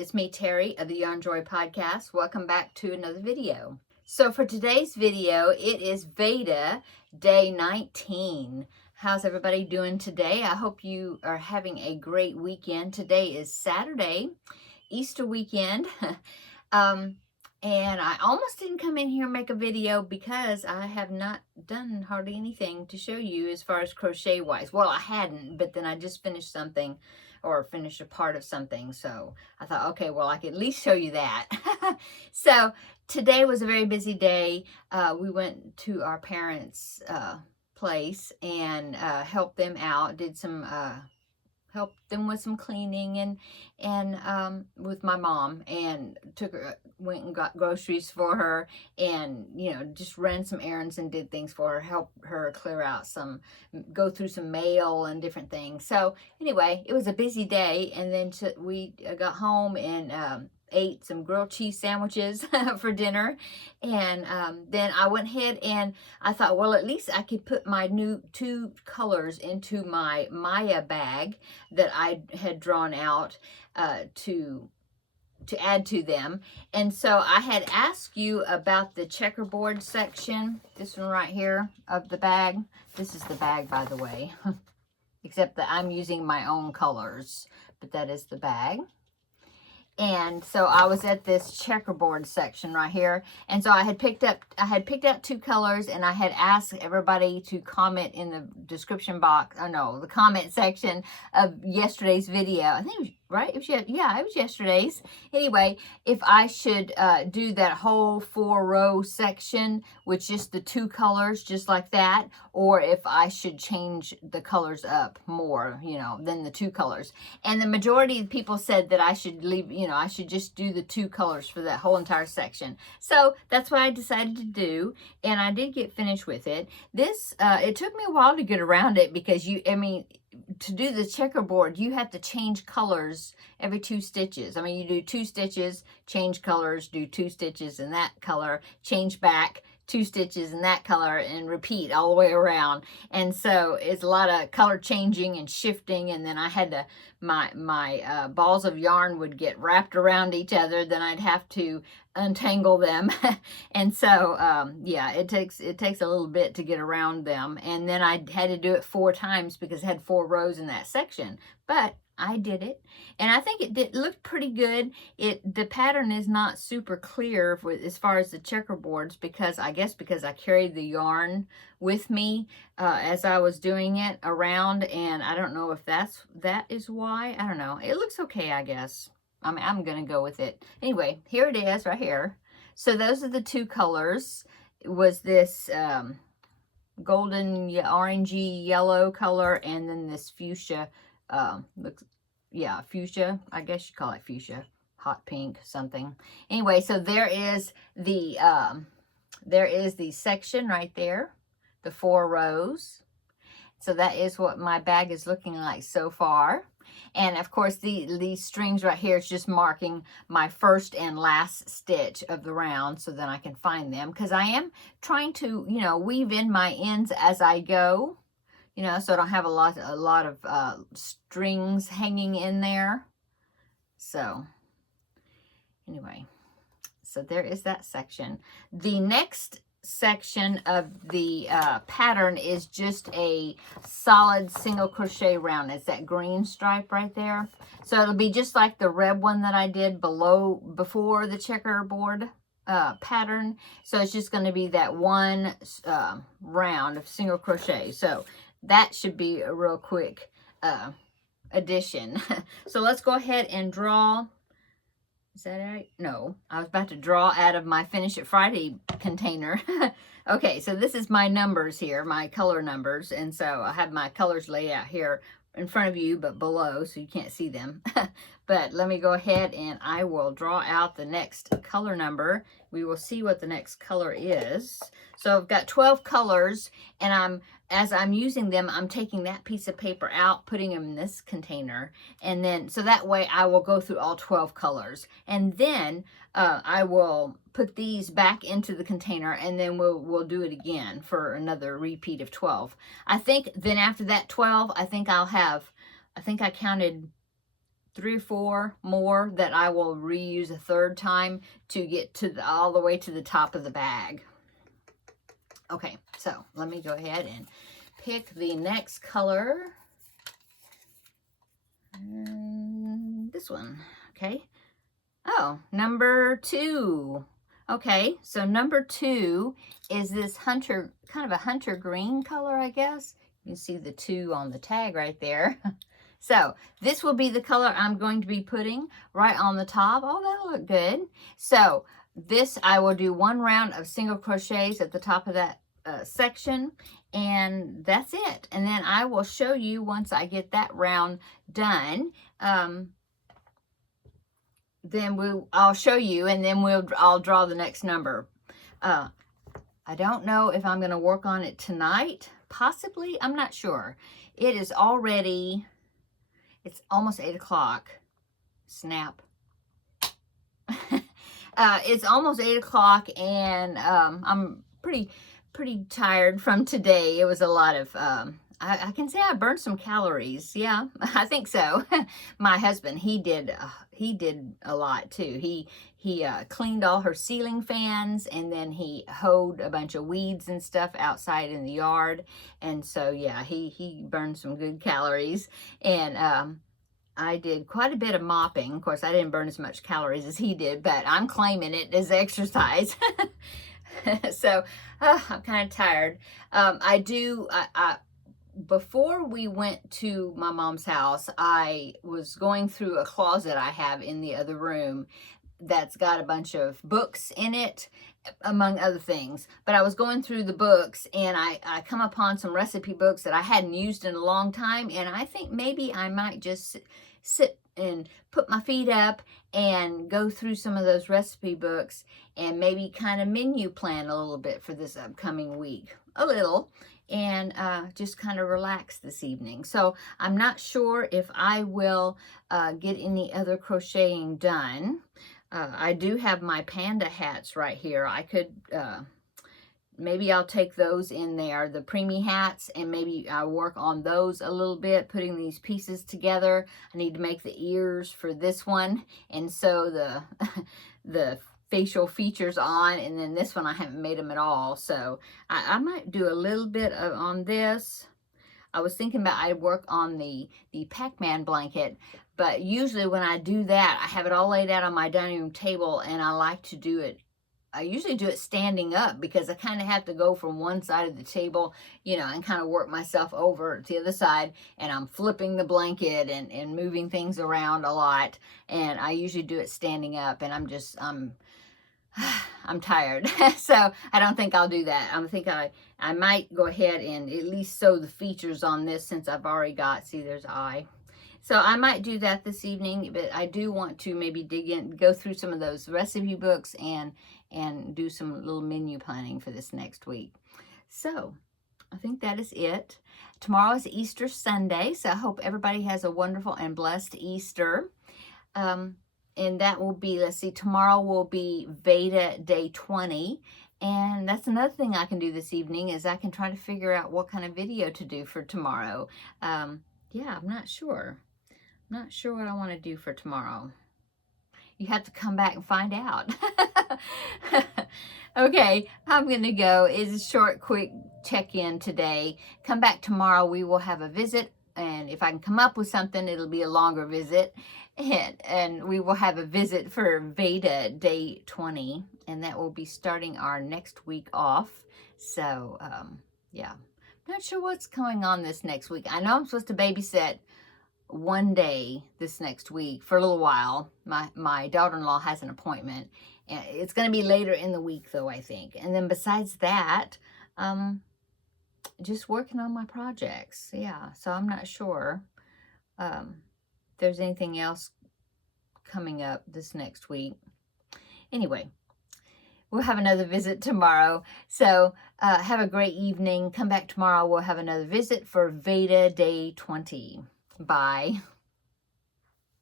It's me, Terry of the Yarn Joy Podcast. Welcome back to another video. So for today's video, it is VEDA Day 19. How's everybody doing today? I hope you are having a great weekend. Today is Saturday, Easter weekend. And I almost didn't come in here and make a video because I have not done hardly anything to show you as far as crochet wise. Well, I hadn't, but then I just finished something or finished a part of something. So I thought, okay, well, I could at least show you that. So today was a very busy day. We went to our parents' place and helped them out, did some helped them with some cleaning and with my mom, and went and got groceries for her, and just ran some errands and did things for her, helped her clear out go through some mail and different things. So anyway, it was a busy day, and then we got home and ate some grilled cheese sandwiches for dinner, and then I went ahead and I thought, well, at least I could put my new 2 colors into my Maya bag that I had drawn out to add to them. And so I had asked you about the checkerboard section, this one right here of the bag. This is the bag, by the way, except that I'm using my own colors, but that is the bag. And so I was at this checkerboard section right here, and so I had picked out 2 colors, and I had asked everybody to comment in the description box, the comment section of yesterday's video. I think it was, right? It was yesterday's. Anyway, if I should do that whole 4-row section with just the 2 colors, just like that, or if I should change the colors up more, than the 2 colors. And the majority of people said that I should leave, I should just do the 2 colors for that whole entire section. So that's what I decided to do, and I did get finished with it. This, it took me a while to get around it because to do the checkerboard, you have to change colors every 2 stitches. You do 2 stitches, change colors, do 2 stitches in that color, change back, 2 stitches in that color, and repeat all the way around. And so it's a lot of color changing and shifting, and then I had to, my balls of yarn would get wrapped around each other, then I'd have to untangle them. And so yeah, it takes a little bit to get around them, and then I had to do it 4 times because it had 4 rows in that section, but I did it, and I think it looked pretty good. The pattern is not super clear as far as the checkerboards, because I carried the yarn with me as I was doing it around, and I don't know if that is why. I don't know. It looks okay, I guess. I'm gonna go with it. Anyway, here it is right here. So those are the 2 colors. It was this golden orangey yellow color, and then this fuchsia, fuchsia, I guess you call it fuchsia, hot pink, something. Anyway, so there is the section right there, the 4 rows. So that is what my bag is looking like so far. And of course, these strings right here is just marking my first and last stitch of the round so that I can find them, because I am trying to, weave in my ends as I go, so I don't have a lot of strings hanging in there. So anyway, so there is that section. The next section of the pattern is just a solid single crochet round. It's that green stripe right there. So it'll be just like the red one that I did before the checkerboard pattern. So it's just going to be that one round of single crochet. So that should be a real quick addition. So let's go ahead and draw. Is that right? No, I was about to draw out of my Finish It Friday container. Okay, so this is my numbers here, my color numbers. And so I have my colors laid out here in front of you, but below, so you can't see them. But let me go ahead and I will draw out the next color number. We will see what the next color is. So I've got 12 colors, and as I'm using them, I'm taking that piece of paper out, putting them in this container, and then so that way I will go through all 12 colors, and then I will put these back into the container, and then we'll do it again for another repeat of 12. I think then after that 12, I think I counted 3 or 4 more that I will reuse a third time to get to all the way to the top of the bag. Okay, so let me go ahead and pick the next color. And this one, okay. Oh, number 2. Okay, so number 2 is this hunter, kind of a hunter green color, I guess. You can see the 2 on the tag right there. So this will be the color I'm going to be putting right on the top. Oh, that'll look good. So this, I will do 1 round of single crochets at the top of that section, and that's it. And then I will show you once I get that round done. Then I'll show you, and then I'll draw the next number. I don't know if I'm going to work on it tonight. Possibly, I'm not sure. It is already, it's almost 8 o'clock. Snap. It's almost 8 o'clock, and I'm pretty tired from today. It was a lot of, I can say I burned some calories. Yeah, I think so. My husband, he did a lot too. He cleaned all her ceiling fans, and then he hoed a bunch of weeds and stuff outside in the yard. And so, yeah, he burned some good calories. And I did quite a bit of mopping. Of course, I didn't burn as much calories as he did, but I'm claiming it as exercise. So I'm kind of tired. Before we went to my mom's house, I was going through a closet I have in the other room that's got a bunch of books in it, among other things. But I was going through the books, and I come upon some recipe books that I hadn't used in a long time, and I think maybe I might just sit and put my feet up and go through some of those recipe books and maybe kind of menu plan a little bit for this upcoming week. A little. And just kind of relax this evening. So I'm not sure if I will get any other crocheting done. I do have my panda hats right here. I could, maybe I'll take those in there, the preemie hats, and maybe I'll work on those a little bit, putting these pieces together. I need to make the ears for this one, and so the facial features on, and then this one I haven't made them at all. So I might do a little bit on this. I was thinking about I'd work on the Pac-Man blanket, but usually when I do that, I have it all laid out on my dining room table, and I like to do it. I usually do it standing up because I kind of have to go from one side of the table, you know, and kind of work myself over to the other side, and I'm flipping the blanket and moving things around a lot, and I usually do it standing up, and I'm tired. So I don't think I'll do that. I think I might go ahead and at least sew the features on this, since I've already got, see, there's eye. So I might do that this evening, but I do want to maybe dig in, go through some of those recipe books and do some little menu planning for this next week. So I think that is it. Tomorrow is Easter Sunday, so I hope everybody has a wonderful and blessed Easter. And that will be, let's see, tomorrow will be VEDA Day 20. And that's another thing I can do this evening, is I can try to figure out what kind of video to do for tomorrow. Yeah, I'm not sure. I'm not sure what I want to do for tomorrow. You have to come back and find out. Okay, I'm going to go. It's a short, quick check-in today. Come back tomorrow. We will have a visit. And if I can come up with something, it'll be a longer visit. And we will have a visit for VEDA Day 20. And that will be starting our next week off. So, yeah. Not sure what's going on this next week. I know I'm supposed to babysit one day this next week for a little while. My daughter-in-law has an appointment. And it's going to be later in the week, though, I think. And then besides that, just working on my projects. Yeah, so I'm not sure if there's anything else coming up this next week. Anyway, we'll have another visit tomorrow. So have a great evening. Come back tomorrow. We'll have another visit for VEDA Day 20. Bye.